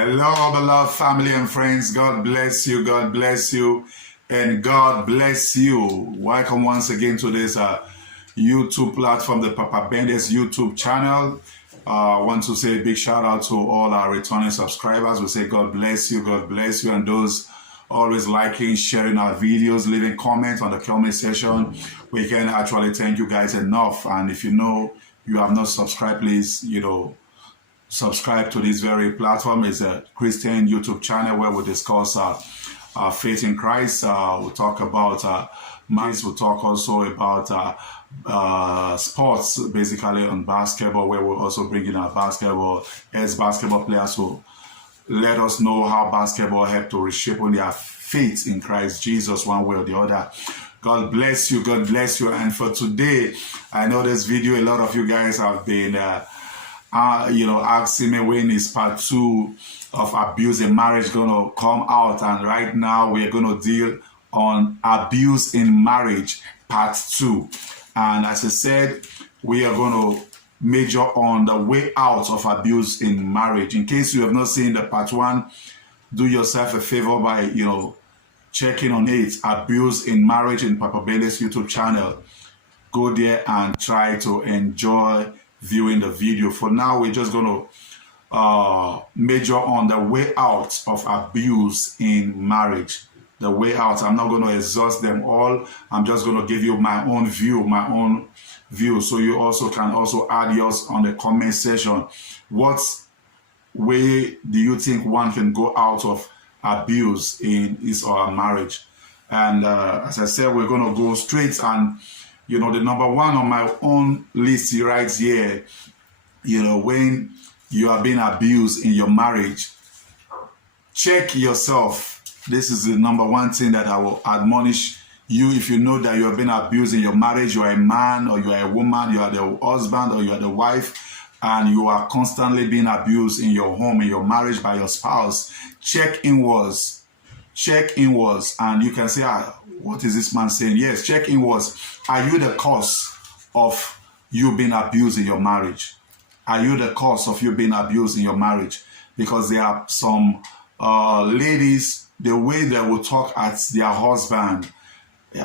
Hello, beloved family and friends. God bless you. God bless you. And God bless you. Welcome once again to this YouTube platform, the Papa Bendis YouTube channel. I want to say a big shout out to all our returning subscribers. We say God bless you. God bless you. And those always liking, sharing our videos, leaving comments on the comment section. We can actually thank you guys enough. And if you know you have not subscribed, please, subscribe to this very platform. It's a Christian YouTube channel where we discuss our faith in Christ. We'll talk about marriage. We'll talk also about sports, basically on basketball, where we'll also bring in our basketball players who let us know how basketball helped to reshape on their faith in Christ Jesus one way or the other. God bless you. God bless you. And for today, I know this video, a lot of you guys have been asking me when is part 2 of abuse in marriage going to come out, and right now we're going to deal on abuse in marriage part 2. And as I said, we are going to major on the way out of abuse in marriage. In case you have not seen the part 1, do yourself a favor by checking on it, abuse in marriage, in Papa Bendis YouTube channel. Go there and try to enjoy viewing the video. For now, we're just going to major on the way out of abuse in marriage. The way out. I'm not going to exhaust them all. I'm just going to give you my own view, so you also can add yours on the comment section. What way do you think one can go out of abuse in his or her marriage? And as I said, we're going to go straight, and the number 1 on my own list right here, when you are being abused in your marriage, check yourself. This is the number 1 thing that I will admonish you. If you know that you have been abused in your marriage, you are a man or you are a woman, you are the husband or you are the wife, and you are constantly being abused in your home, in your marriage by your spouse, check inwards. Check inwards. And you can say, what is this man saying? Yes, check inwards. Are you the cause of you being abused in your marriage? Are you the cause of you being abused in your marriage? Because there are some ladies, the way they will talk at their husband,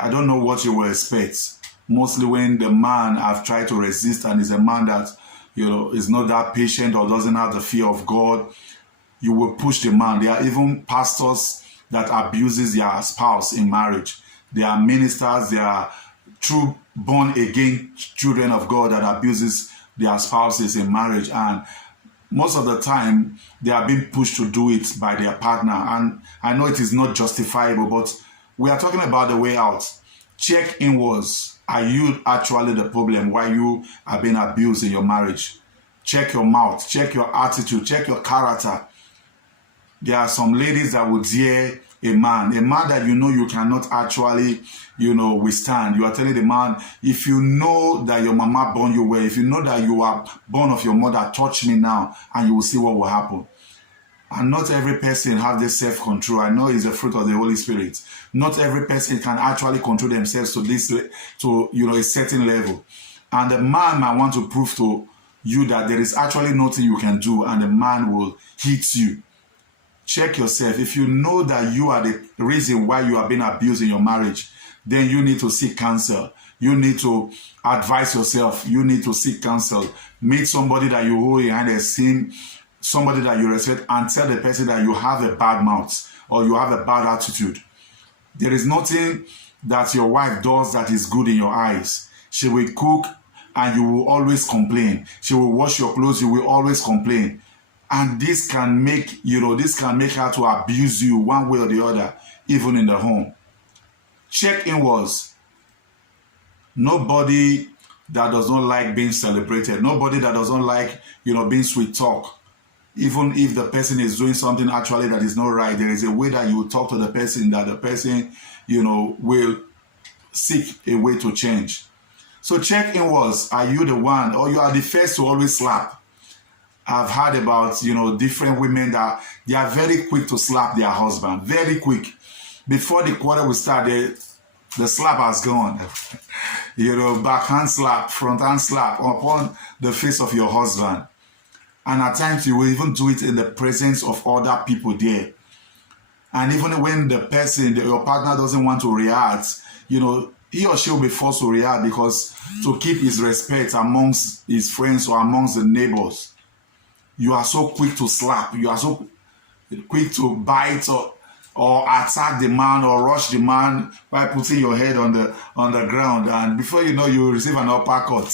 I don't know what you will expect. Mostly when the man have tried to resist and is a man that, is not that patient or doesn't have the fear of God, you will push the man. There are even pastors that abuses their spouse in marriage. There are ministers, there are true born-again children of God that abuses their spouses in marriage. And most of the time, they are being pushed to do it by their partner. And I know it is not justifiable, but we are talking about the way out. Check inwards. Are you actually the problem why you are being abused in your marriage? Check your mouth. Check your attitude. Check your character. There are some ladies that would dare a man that you cannot actually, withstand. You are telling the man, if you know that your mama born you well, if you know that you are born of your mother, touch me now, and you will see what will happen. And not every person have this self-control. I know it's a fruit of the Holy Spirit. Not every person can actually control themselves to a certain level. And the man might want to prove to you that there is actually nothing you can do, and the man will hit you. Check yourself. If you know that you are the reason why you are being abused in your marriage, then you need to seek counsel. You need to advise yourself. You need to seek counsel. Meet somebody that you hold behind a scene, somebody that you respect, and tell the person that you have a bad mouth or you have a bad attitude. There is nothing that your wife does that is good in your eyes. She will cook and you will always complain. She will wash your clothes, you will always complain. And this can make, her to abuse you one way or the other, even in the home. Check inwards. Nobody that does not like being celebrated. Nobody that doesn't like, being sweet talk. Even if the person is doing something actually that is not right, there is a way that you will talk to the person that the person, will seek a way to change. So check inwards. Are you the one, or you are the first to always slap? I've heard about, different women that they are very quick to slap their husband. Very quick. Before the quarter will start, the slap has gone. Backhand slap, front hand slap upon the face of your husband. And at times you will even do it in the presence of other people there. And even when the person, your partner doesn't want to react, you know, he or she will be forced to react because to keep his respect amongst his friends or amongst the neighbors. You are so quick to slap. You are so quick to bite or attack the man or rush the man by putting your head on the ground. And before you know, you will receive an uppercut.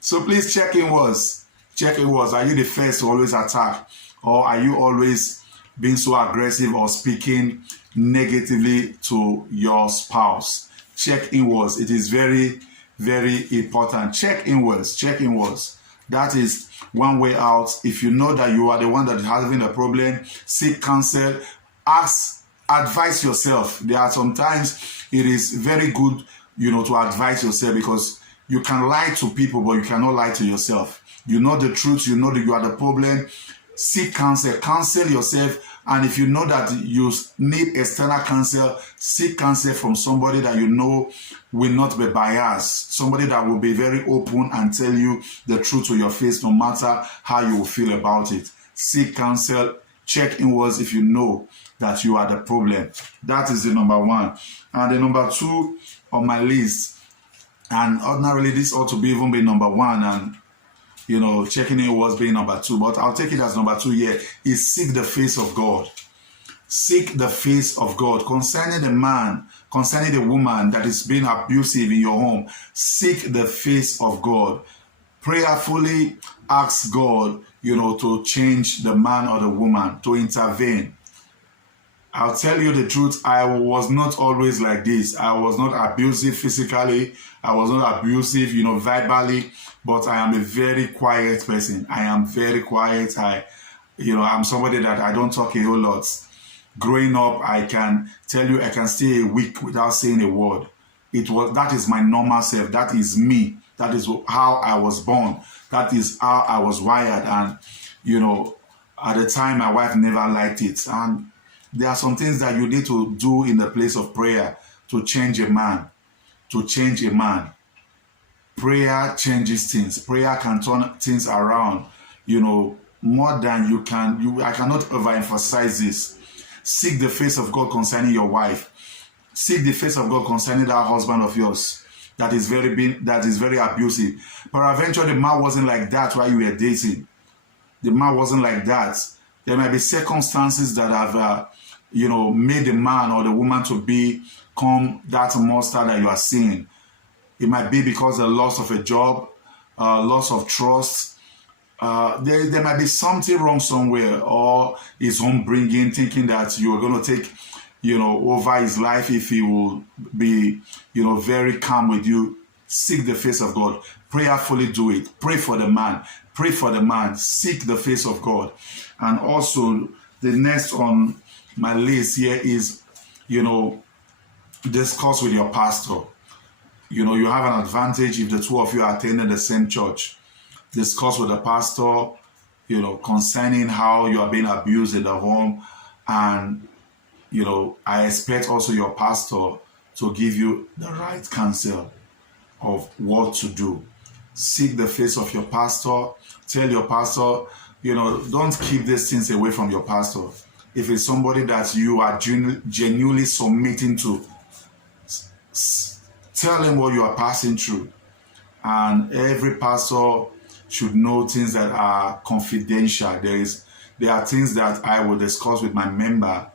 So please check inwards. Check inwards. Are you the first to always attack? Or are you always being so aggressive or speaking negatively to your spouse? Check inwards. It is very, very important. Check inwards. Check inwards. That is one way out. If you know that you are the one that is having a problem, seek counsel. Advise yourself. There are sometimes it is very good, you know, to advise yourself, because you can lie to people, but you cannot lie to yourself. You know the truth. You know that you are the problem. Seek counsel. Counsel yourself. And if you know that you need external counsel, seek counsel from somebody that you know will not be biased. Somebody that will be very open and tell you the truth to your face, no matter how you will feel about it. Seek counsel. Check inwards if you know that you are the problem. That is the number one. And the number two on my list, and ordinarily this ought to be even be number one, and you know, checking in was being number two, but I'll take it as number two here, is seek the face of God. Seek the face of God. Concerning the man, concerning the woman that is being abusive in your home, seek the face of God. Prayerfully ask God, you know, to change the man or the woman, to intervene. I'll tell you the truth, I was not always like this. I was not abusive physically. I was not abusive, you know, verbally, but I am a very quiet person. I am very quiet. I'm somebody that I don't talk a whole lot. Growing up, I can tell you, I can stay a week without saying a word. That is my normal self. That is me. That is how I was born. That is how I was wired. And, you know, at the time, my wife never liked it. And there are some things that you need to do in the place of prayer to change a man. To change a man. Prayer changes things. Prayer can turn things around, you know, more than you can. I cannot overemphasize this. Seek the face of God concerning your wife. Seek the face of God concerning that husband of yours that is very abusive. Peradventure, the man wasn't like that while you were dating. The man wasn't like that. There might be circumstances that have made the man or the woman to become that monster that you are seeing. It might be because of the loss of a job, loss of trust. There might be something wrong somewhere, or his home bringing, thinking that you are going to take, over his life if he will be, very calm with you. Seek the face of God. Prayerfully do it. Pray for the man. Pray for the man. Seek the face of God. And also, the next on my list here is, discuss with your pastor. You have an advantage if the two of you are attending the same church. Discuss with the pastor, concerning how you are being abused in the home. And, I expect also your pastor to give you the right counsel of what to do. Seek the face of your pastor. Tell your pastor, don't keep these things away from your pastor. If it's somebody that you are genuinely submitting to, tell him what you are passing through. And every pastor should know things that are confidential. There are things that I will discuss with my member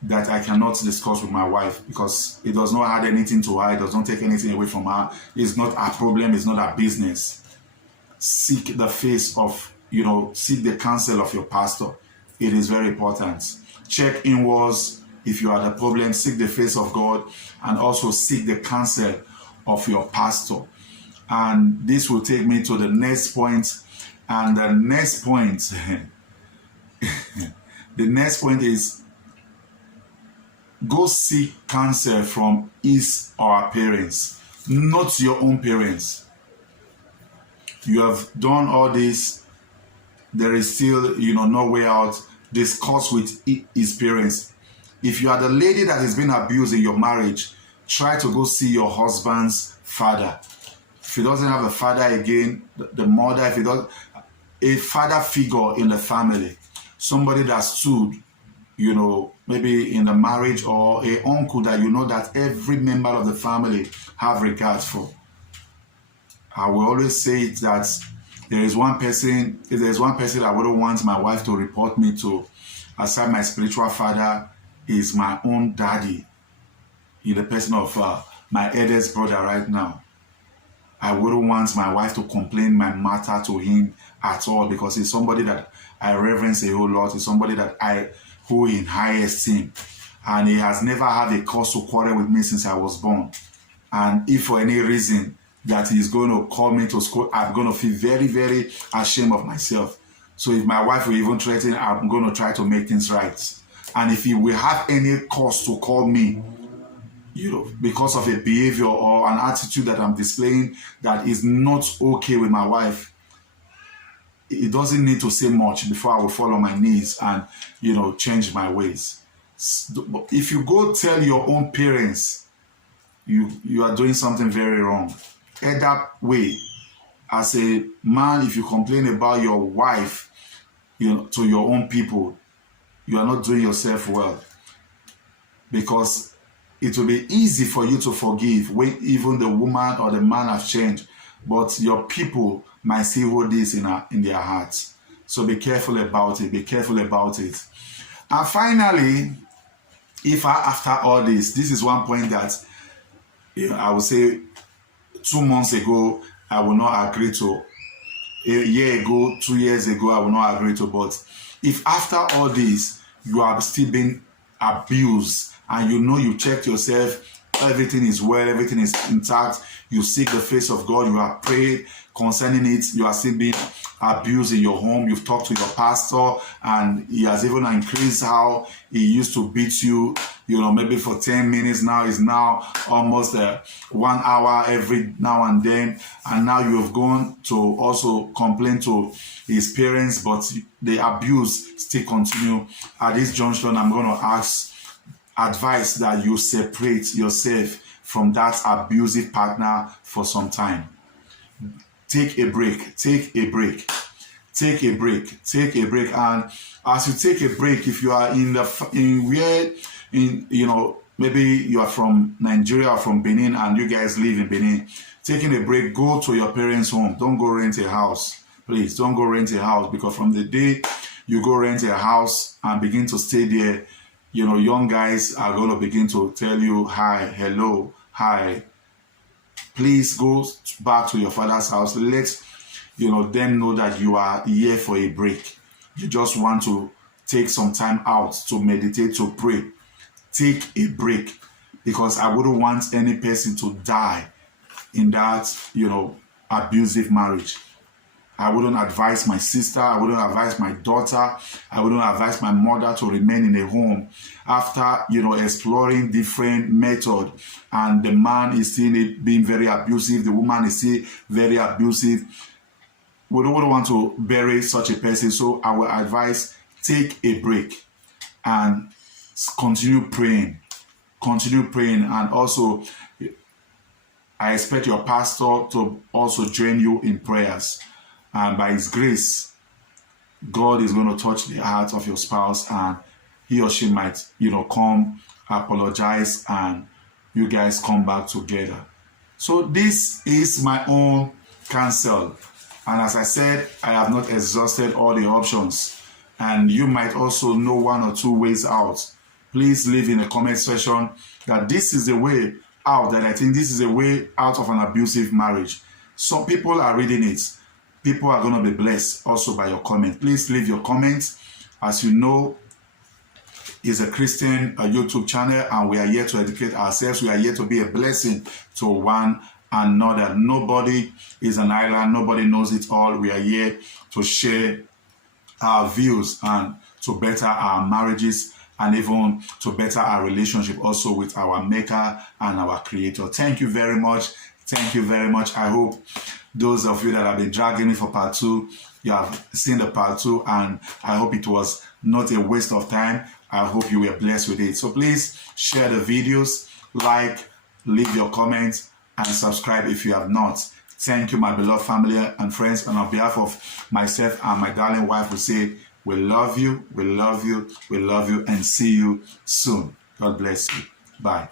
that I cannot discuss with my wife, because it does not add anything to her. It does not take anything away from her. It's not our problem. It's not our business. Seek the face of, seek the counsel of your pastor. It is very important. Check inwards. If you are the problem, seek the face of God, and also seek the counsel of your pastor. And this will take me to the next point. And the next point, the next point is, go seek counsel from his or her parents, not your own parents. You have done all this. There is still, no way out. Discuss with his parents. If you are the lady that has been abused in your marriage, try to go see your husband's father. If he doesn't have a father again, the mother, if he does, a father figure in the family, somebody that stood, you know, maybe in the marriage, or a uncle that you know that every member of the family have regard for. I will always say it that there is one person, if there is one person I wouldn't want my wife to report me to, aside my spiritual father, is my own daddy, in the person of my eldest brother right now. I wouldn't want my wife to complain my matter to him at all, because he's somebody that I reverence a whole lot. He's somebody that I hold in high esteem. And he has never had a cause to quarrel with me since I was born. And if for any reason that he's going to call me to school, I'm going to feel very, very ashamed of myself. So if my wife will even threaten, I'm going to try to make things right. And if he will have any cause to call me, you know, because of a behavior or an attitude that I'm displaying that is not okay with my wife, it doesn't need to say much before I will fall on my knees and, you know, change my ways. If you go tell your own parents, you are doing something very wrong. Either way, as a man, if you complain about your wife, you know, to your own people, you are not doing yourself well, because it will be easy for you to forgive when even the woman or the man have changed, but your people might still hold this in their hearts. So be careful about it. Be careful about it. And finally, after all this is one point that, you know, I would say 2 months ago, I will not agree to. A year ago, 2 years ago, I will not agree to. But if after all this, you are still being abused, and you know you checked yourself, everything is well, everything is intact, you seek the face of God, you have prayed concerning it, you are still being abused in your home, you've talked to your pastor, and he has even increased how he used to beat you, you know, maybe for 10 minutes, now is now almost 1 hour every now and then, and now you have gone to also complain to his parents, but the abuse still continue. At this junction, I'm going to ask advice that you separate yourself from that abusive partner for some time. Take a break, take a break, take a break, take a break. And as you take a break, if you are you know, maybe you are from Nigeria or from Benin and you guys live in Benin, taking a break, go to your parents' home. Don't go rent a house. Please don't go rent a house, because from the day you go rent a house and begin to stay there, you know, young guys are going to begin to tell you, hi, hello, hi. Please go back to your father's house. Let, you know, them know that you are here for a break. You just want to take some time out to meditate, to pray. Take a break, because I wouldn't want any person to die in that, you know, abusive marriage. I wouldn't advise my sister, I wouldn't advise my daughter, I wouldn't advise my mother to remain in a home after, you know, exploring different methods, and the man is still being very abusive, the woman is still very abusive. We don't want to bury such a person, so I will advise, take a break and continue praying, and also I expect your pastor to also join you in prayers. And by his grace, God is going to touch the heart of your spouse, and he or she might, you know, come, apologize, and you guys come back together. So this is my own counsel. And as I said, I have not exhausted all the options. And you might also know 1 or 2 ways out. Please leave in the comment section that this is the way out, that I think this is a way out of an abusive marriage. Some people are reading it. People are going to be blessed also by your comment. Please leave your comments. As you know, it's a Christian YouTube channel, and we are here to educate ourselves. We are here to be a blessing to one another. Nobody is an island. Nobody knows it all. We are here to share our views and to better our marriages, and even to better our relationship also with our Maker and our Creator. Thank you very much. Thank you very much. I hope those of you that have been dragging me for part 2, you have seen the part 2, and I hope it was not a waste of time. I hope you were blessed with it. So please share the videos, like, leave your comments, and subscribe if you have not. Thank you, my beloved family and friends. And on behalf of myself and my darling wife, we say, we love you, we love you, we love you, and see you soon. God bless you. Bye.